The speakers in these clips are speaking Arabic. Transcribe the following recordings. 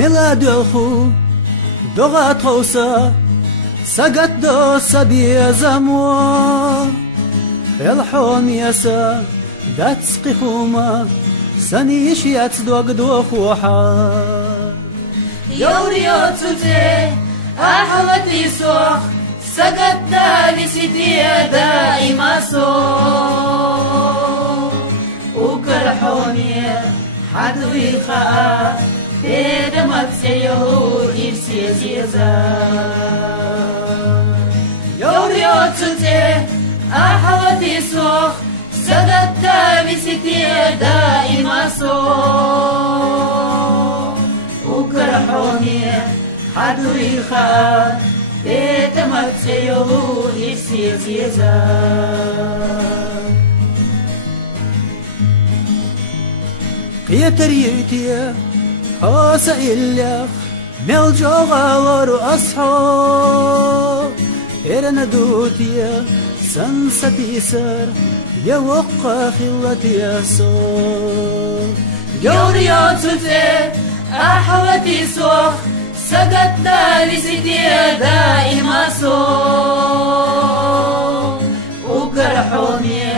ميلاد الخو دوغات خوسا سقط دو سبي زمو الحوم يسا داتسقي خوما سنيش يتدوغ دو خوحا يوريو تسوتي أحوتي سوخ سقط دالي سيدي دائما سوخ وكرحومي حدوي خاء بيدمك سيهو إرسي زيزا يوريو تسوتي أحوتي سوخ سقط دالي سيدي دائما سوخ وكرحومي حدوي خاء بيدمك سيهو إرسي زيزا قيتريتي حوسا إليخ ملجوغالر أصحاب إرنا دوتي سنستي سر يوقع خلتي يسور يوريو تسوتي أحوتي سوخ سقط دالي سيدي دائما سوخ وكرحومي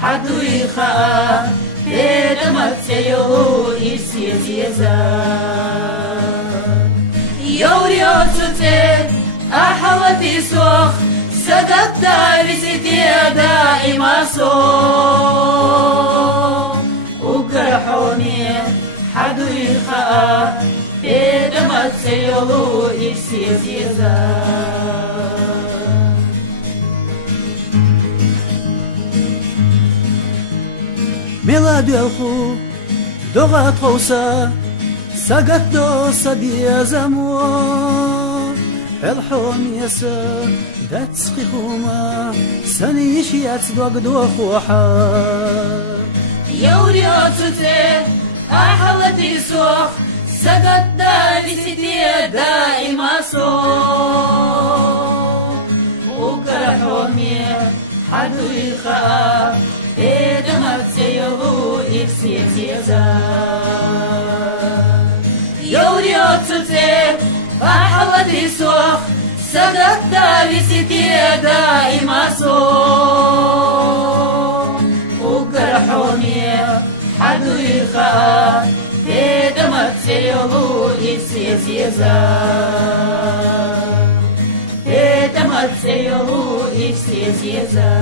حدوي خاء بيدمك سيهو إرسي زيزا يوريو تسوتي أحوتي سوخ سقط دالي سيدي دائما سوخ وكرحومي حدوي خاء بيدمك سيهو إرسي زيزا ميلاد الخو دوغات خوسا سقط دو سبي زمو الحوم يسا داتسقي خوما سنيش يتدوغ دو خوحا يوريو تسوتي أحوتي سوخ سقط دالي سيدي دائما سوخ وكرحومي حدوي خاء بيدمك سيهو إرسي زيزا يوريو تسوتي أحوتي سوخ سقط دالي سيدي دائما سوخ وكرحومي حدوي خاء بيدمك سيهو إرسي زيزا بيدمك سيهو إرسي زيزا